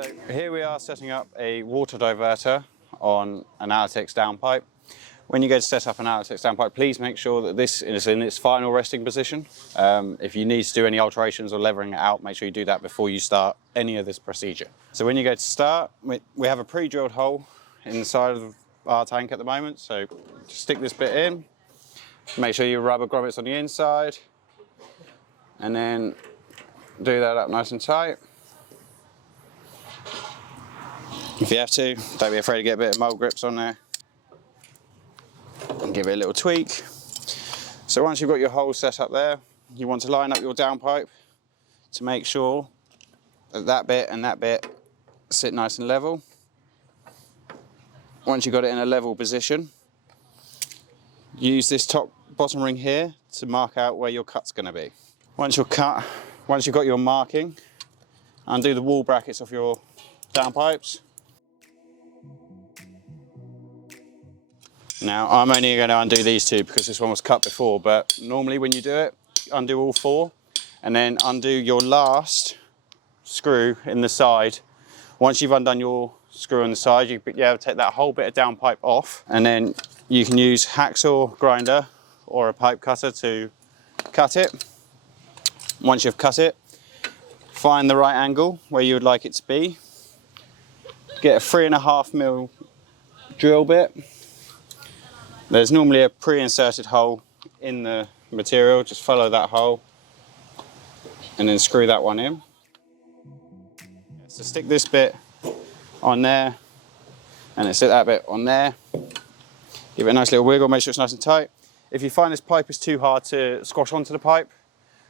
So here we are setting up a water diverter on an Alitex downpipe. When you go to set up an Alitex downpipe, please make sure that this is in its final resting position. If you need to do any alterations or levering it out, make sure you do that before you start any of this procedure. So when you go to start, we have a pre-drilled hole inside of our tank at the moment. So just stick this bit in, make sure your rubber grommets on the inside, and then do that up nice and tight. If you have to, don't be afraid to get a bit of mold grips on there and give it a little tweak. So once you've got your hole set up there, you want to line up your downpipe to make sure that that bit and that bit sit nice and level. Once you've got it in a level position, use this bottom ring here to mark out where your cut's going to be. Once you've got your marking, undo the wall brackets off your downpipes. Now I'm only going to undo these two because this one was cut before, but normally when you do it, undo all four and then undo your last screw in the side. Once you've undone your screw on the side, you'll be able to take that whole bit of downpipe off, and then you can use hacksaw grinder or a pipe cutter to cut it. Once you've cut it, find the right angle where you would like it to be. Get a 3.5mm drill bit. There's normally a pre-inserted hole in the material, just follow that hole and then screw that one in. So stick this bit on there and then stick that bit on there. Give it a nice little wiggle, make sure it's nice and tight. If you find this pipe is too hard to squash onto the pipe,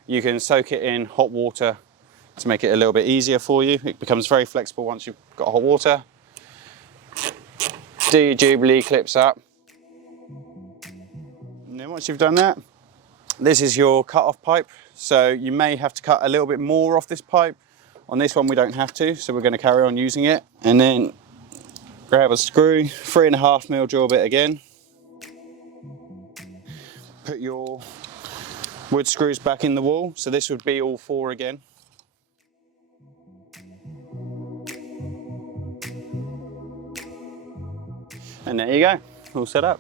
you can soak it in hot water to make it a little bit easier for you. It becomes very flexible once you've got hot water. Do your Jubilee clips up. And then once you've done that, this is your cut-off pipe. So you may have to cut a little bit more off this pipe. On this one we don't have to, so we're going to carry on using it. And then grab a screw, 3.5mm drill bit again. Put your wood screws back in the wall, so this would be all four again. And there you go, all set up.